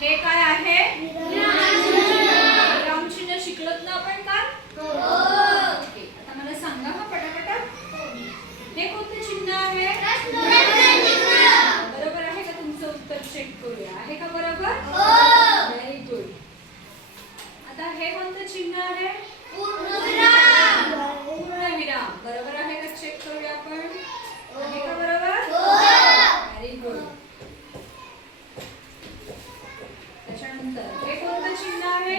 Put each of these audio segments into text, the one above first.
हे काय आहे? विरामचिन्ह शिकलोत ना आपण का? आता मला सांगा हा पटापट. हे कोणते चिन्ह आहे? बरोबर आहे का? तुमचं उत्तर चेक करूया. आहे का बरोबर? Very good. आता हे कोणतं चिन्ह आहे? पूर्णविराम. बरोबर आहे का? चेक करूया आपण. आहे का बरोबर? Very good. त्याच्यानंतर हे कोणतं चिन्ह आहे?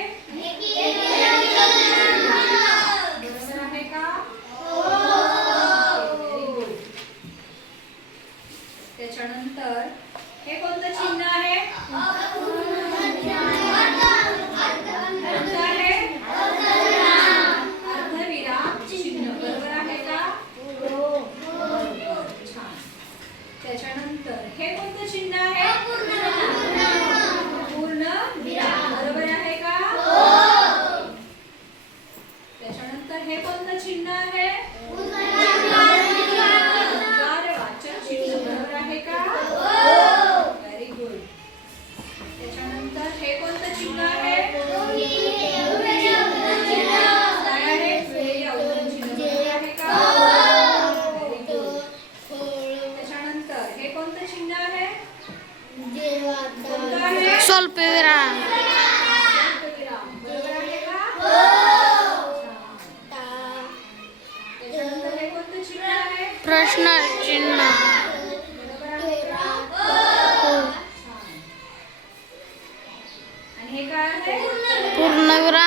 बरोबर आहे का? Very good. त्याच्यानंतर हे कोणतं चिन्ह आहे? अर्धविराम चिन्ह. बरोबर आहे का? छान. त्याच्यानंतर हे कोणतं चिन्ह आहे? पूर्ण विराम. बरोबर आहे का? त्याच्यानंतर हे कोणतं चिन्ह आहे? उद्गारवाचक चिन्ह. बरोबर आहे का? Very good. त्याच्यानंतर हे कोणतं चिन्ह आहे? काय आहे? फेरी अवतरण चिन्ह. बरोबर आहे का? Very good. त्याच्यानंतर हे कोणतं चिन्ह आहे? कोणतं आहे? स्वल्पविराम. स्वल्पविराम. बरोबर आहे का? त्याच्यानंतर हे कोणतं चिन्ह आहे? प्रश्न चिन्ह. बरोबर आहे का? छान. आणि हे काय आहे? पूर्णविराम.